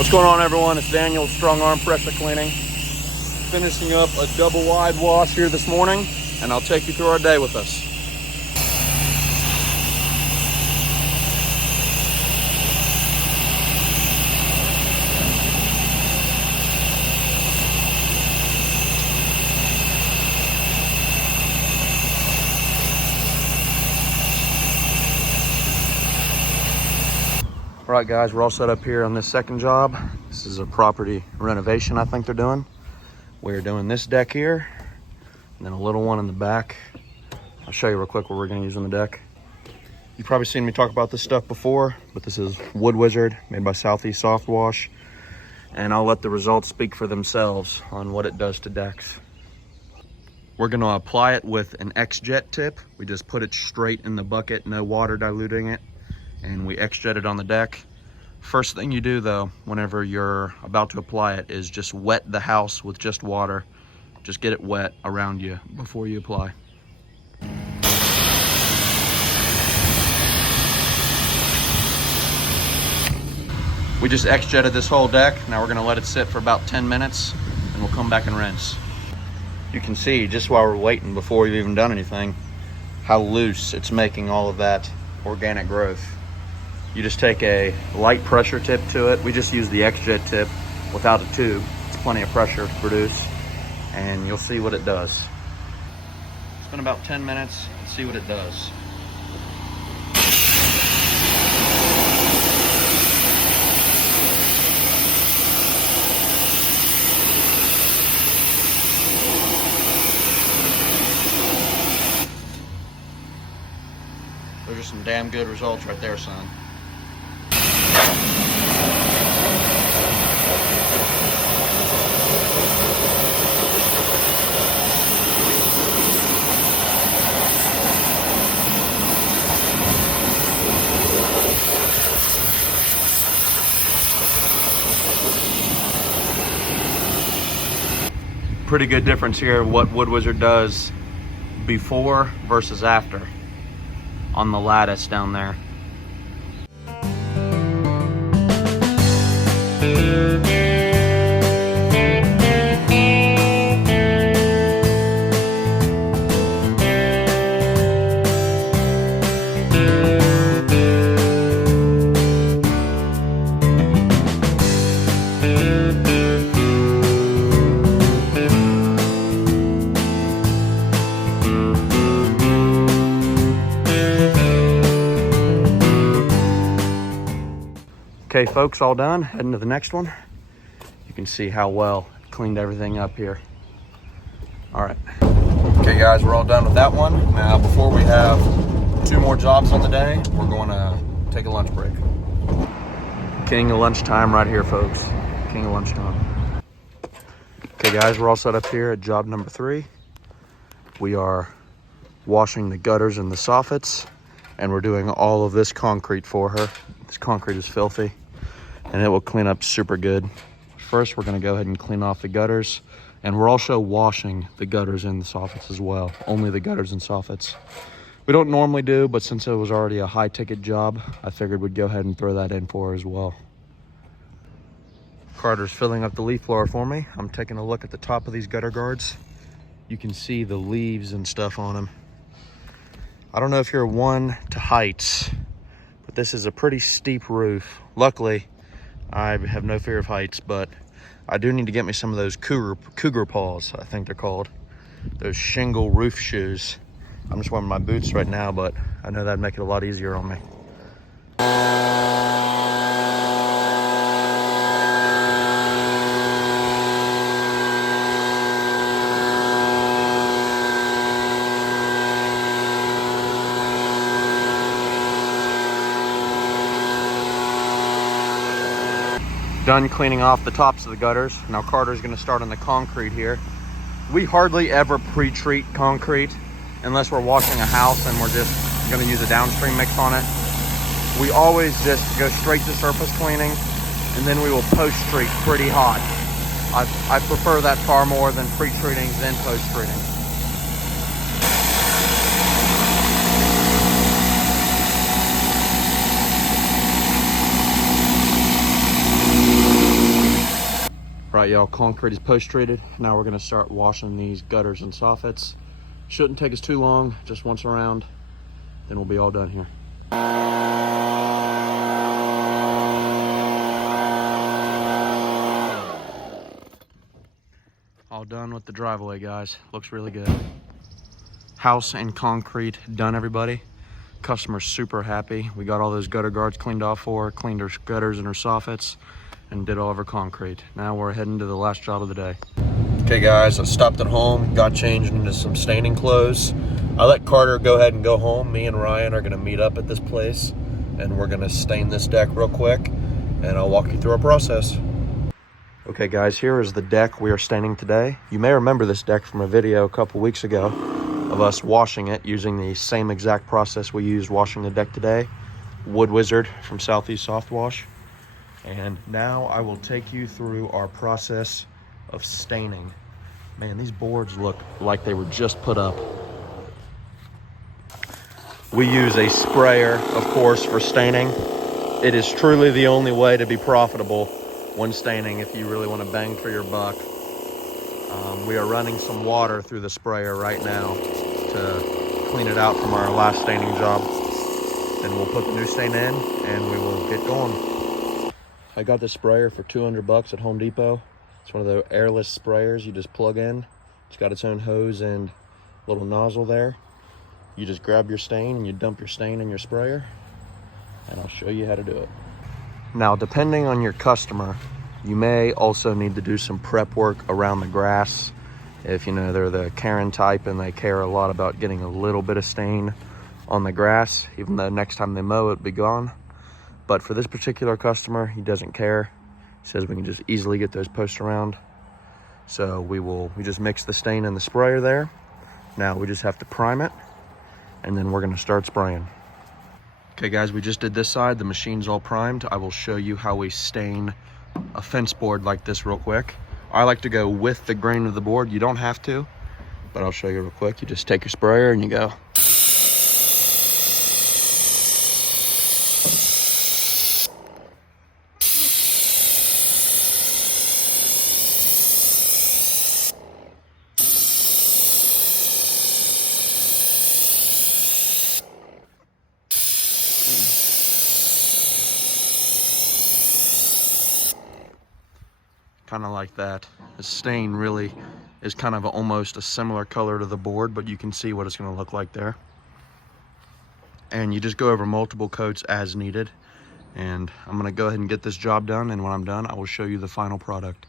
What's going on, everyone? It's Daniel, Strong Arm Pressure Cleaning. Finishing up a double wide wash here this morning, and I'll take you through our day with us. All right, guys, we're all set up here on this second job. This is a property renovation I think they're doing. We're doing this deck here, and then a little one in the back. I'll show you real quick what we're gonna use on the deck. You've probably seen me talk about this stuff before, but this is Wood Wizard, made by Southeast Soft Wash. And I'll let the results speak for themselves on what it does to decks. We're gonna apply it with an X-Jet tip. We just put it straight in the bucket, no water diluting it, and we X-Jet it on the deck. First thing you do though, whenever you're about to apply it, is just wet the house with just water. Just get it wet around you before you apply. We just X-Jetted this whole deck. Now we're gonna let it sit for about 10 minutes and we'll come back and rinse. You can see just while we're waiting before we've even done anything, how loose it's making all of that organic growth. You just take a light pressure tip to it. We just use the X-Jet tip without a tube. It's plenty of pressure to produce, and you'll see what it does. It's been about 10 minutes. Let's see what it does. Those are some damn good results right there, son. Pretty good difference here what Wood Wizard does before versus after on the lattice down there. Okay, folks, all done. Heading to the next one. You can see how well it cleaned everything up here. All right. Okay, guys, we're all done with that one. Now, before we have 2 more jobs on the day, we're going to take a lunch break. King of lunchtime right here, folks. King of lunchtime. Okay, guys, we're all set up here at job number 3. We are washing the gutters and the soffits, and we're doing all of this concrete for her. This concrete is filthy, and it will clean up super good. First, we're gonna go ahead and clean off the gutters, and we're also washing the gutters and the soffits as well. Only the gutters and soffits. We don't normally do, but since it was already a high ticket job, I figured we'd go ahead and throw that in for her as well. Carter's filling up the leaf blower for me. I'm taking a look at the top of these gutter guards. You can see the leaves and stuff on them. I don't know if you're one to heights, but this is a pretty steep roof. Luckily, I have no fear of heights, but I do need to get me some of those cougar paws, I think they're called. Those shingle roof shoes. I'm just wearing my boots right now, but I know that'd make it a lot easier on me. Done cleaning off the tops of the gutters. Now Carter's gonna start on the concrete here. We hardly ever pre-treat concrete unless we're washing a house and we're just gonna use a downstream mix on it. We always just go straight to surface cleaning, and then we will post-treat pretty hot. I prefer that far more than pre-treating then post-treating. Right, y'all, concrete is post-treated. Now we're gonna start washing these gutters and soffits. Shouldn't take us too long, just once around, then we'll be all done here. All done with the driveway, guys. Looks really good. House and concrete done, everybody. Customer's super happy. We got all those gutter guards cleaned off for her, cleaned her gutters and her soffits, and did all of her concrete. Now we're heading to the last job of the day. Okay guys, I stopped at home, got changed into some staining clothes. I let Carter go ahead and go home. Me and Ryan are gonna meet up at this place and we're gonna stain this deck real quick and I'll walk you through our process. Okay guys, here is the deck we are staining today. You may remember this deck from a video a couple weeks ago of us washing it using the same exact process we used washing the deck today. Wood Wizard from Southeast Soft Wash. And now I will take you through our process of staining. Man, these boards look like they were just put up. We use a sprayer, of course, for staining. It is truly the only way to be profitable when staining if you really want to bang for your buck. We are running some water through the sprayer right now to clean it out from our last staining job. Then we'll put the new stain in and we will get going. I got this sprayer for 200 bucks at Home Depot. It's one of the airless sprayers you just plug in. It's got its own hose and little nozzle there. You just grab your stain and you dump your stain in your sprayer, and I'll show you how to do it. Now, depending on your customer, you may also need to do some prep work around the grass. If you know they're the Karen type and they care a lot about getting a little bit of stain on the grass, even though next time they mow it'll be gone. But for this particular customer, he doesn't care. He says we can just easily get those posts around. So we just mix the stain in the sprayer there. Now we just have to prime it and then we're gonna start spraying. Okay guys, we just did this side. The machine's all primed. I will show you how we stain a fence board like this real quick. I like to go with the grain of the board. You don't have to, but I'll show you real quick. You just take your sprayer and you go. Kind of like that. The stain really is kind of almost a similar color to the board, but you can see what it's going to look like there. And you just go over multiple coats as needed. And I'm going to go ahead and get this job done, and when I'm done, I will show you the final product.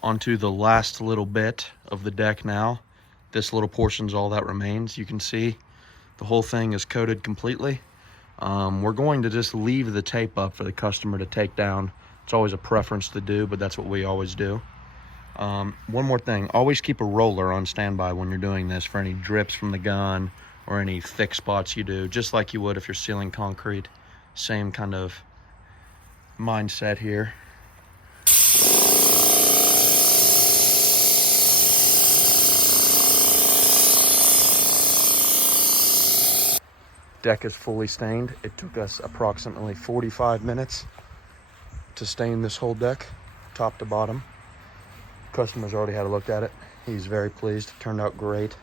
Onto the last little bit of the deck now. This little portion's all that remains. You can see the whole thing is coated completely. We're going to just leave the tape up for the customer to take down. It's always a preference to do, but that's what we always do. One more thing, always keep a roller on standby when you're doing this for any drips from the gun or any thick spots you do, just like you would if you're sealing concrete. Same kind of mindset here. Deck is fully stained. It took us approximately 45 minutes to stain this whole deck, top to bottom. Customer's already had a look at it. He's very pleased. It turned out great.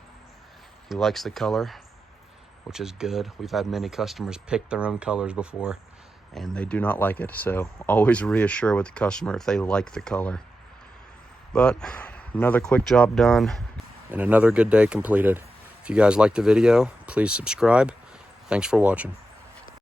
He likes the color, which is good. We've had many customers pick their own colors before, and they do not like it. So always reassure with the customer if they like the color. But another quick job done and another good day completed. If you guys liked the video, please subscribe. Thanks for watching.